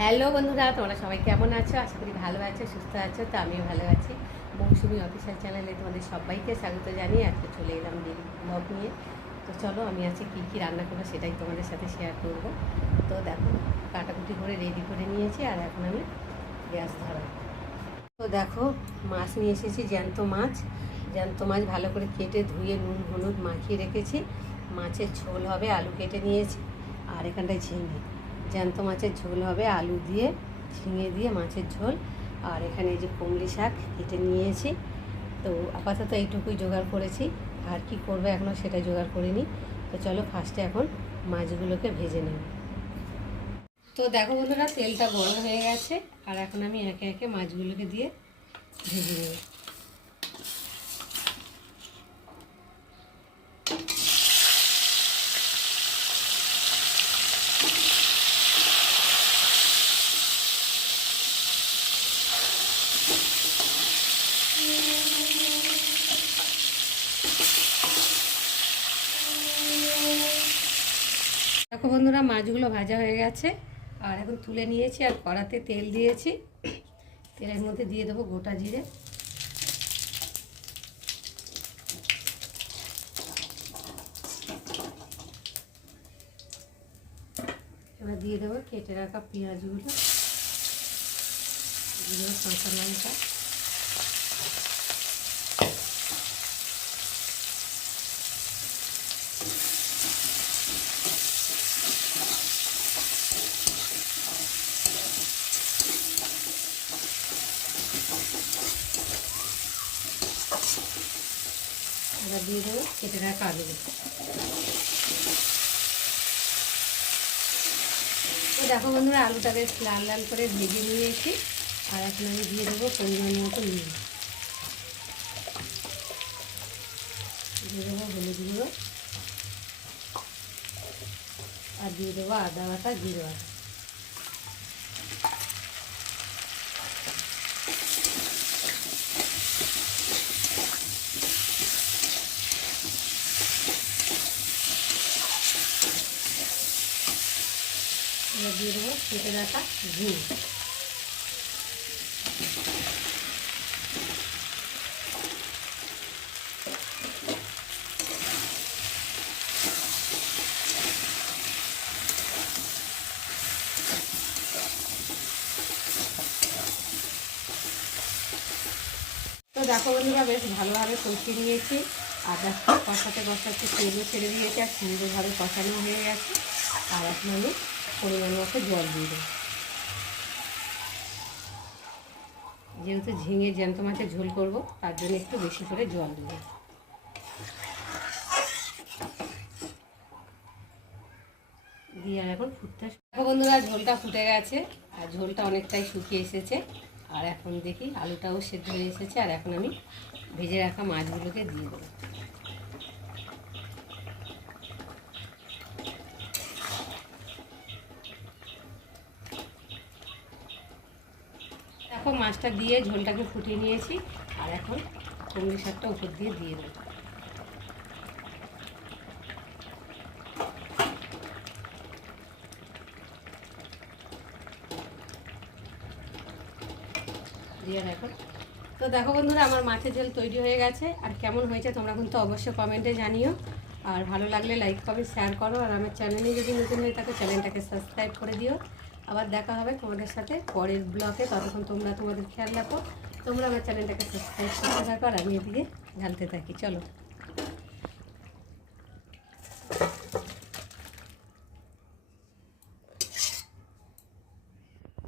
Hello বন্ধুরা, তোমরা সবাই কেমন আছো? আশা করি ভালো আছো, সুস্থ আছো। তো আমিও ভালো আছি। মৌসুমি অফিসিয়াল চ্যানেলে তোমাদের সবাইকে স্বাগত জানিয়ে আজকে চলে এলাম ডেলি ব্লগ নিয়ে। তো চলো, আমি আজকে কী রান্না করবো সেটাই তোমাদের সাথে শেয়ার করব। তো দেখো, কাটাকুটি করে রেডি করে নিয়েছি আর এখন আমি গ্যাস ধরাই। তো দেখো, মাছ নিয়ে এসেছি, জ্যান্ত মাছ। জ্যান্ত মাছ ভালো করে কেটে ধুয়ে নুন হলুদ মাখিয়ে রেখেছি। মাছের ঝোল হবে, আলু কেটে নিয়েছি। আর এখানটায় ঝিঙে, জ্যান্ত মাছের ঝোল হবে আলু দিয়ে, ঝিঙে দিয়ে মাছের ঝোল। আর এখানে এই যে কুমড়ি শাক কেটে নিয়েছি। তো আপাতত এইটুকুই জোগাড় করেছি, আর কি করবো এখনও সেটা জোগাড় করিনি। তো চলো ফার্স্টে এখন মাছগুলোকে ভেজে নেব। তো দেখো বন্ধুরা, তেলটা গরম হয়ে গেছে আর এখন আমি একে একে মাছগুলোকে দিয়ে ভেজে নেব। দেখো বন্ধুরা, মাছগুলো ভাজা হয়ে গেছে আর এখন তুলে নিয়েছি আর কড়াতে তেল দিয়েছি। তেলের মধ্যে দিয়ে দেবো গোটা জিরে, এবার দিয়ে দেবো কেটে রাখা পেঁয়াজগুলো, দিয়ে দেবো কাঁচা লঙ্কা, এবার দিয়ে দেবো কেটে রাখা আলুগুলো। তো দেখো বন্ধুরা, আলুটা বেশ লাল লাল করে ভেজে নিয়েছি আর এখন আমি দিয়ে দেবো পরিমাণ মতো নুন, দিয়ে দেবো হলুদ গুঁড়ো আর দিয়ে দেবো আদা বাটা জিরে বাটা। এবার দিয়ে দেবো কেটে রাখা ঝিঙে। তো দেখো বন্ধুরা, বেশ ভালোভাবে কষিয়ে নিয়েছি আর কষাতে কষাতে তেলও ছেড়ে দিয়েছি আর সুন্দরভাবে কষানো হয়ে গেছে। আর এখন আমি পরিমাণ মতো জল দিয়ে দেবো। যেহেতু ঝিঙে জ্যান্ত মাছের ঝোল করবো তার জন্য একটু বেশি করে জল দেবো। দিয়ে আর এখন ফুটতে দেখো বন্ধুরা, ঝোলটা ফুটে গেছে আর ঝোলটা অনেকটাই শুকিয়ে এসেছে। আর এখন দেখি আলুটাও সেদ্ধ হয়ে এসেছে আর এখন আমি ভেজে রাখা মাছগুলোকে দিয়ে দেবো। দেখো, মাছটা দিয়ে ঝোলটাকে ফুটিয়ে নিয়েছি আর এখন কুমড়ি শাকটা উপর দিয়ে দেবো। দিয়ে এখন তো দেখো বন্ধুরা, আমার মাছের ঝোল তৈরি হয়ে গেছে আর কেমন হয়েছে তোমরা কিন্তু অবশ্যই কমেন্টে জানিও। আর ভালো লাগলে লাইক কমেন্ট শেয়ার করো আর আমার চ্যানেলে যদি নতুন হয়ে থাকো চ্যানেলটাকে সাবস্ক্রাইব করে দিও। আবার দেখা হবে তোমাদের সাথে পরের ব্লগে। ততক্ষণ তোমরা তোমাদের খেয়াল রাখো, তোমরা আমার চ্যানেলটাকে সাবস্ক্রাইব করতে থাকো আর আমি এদিকে ঢালতে থাকি। চলো।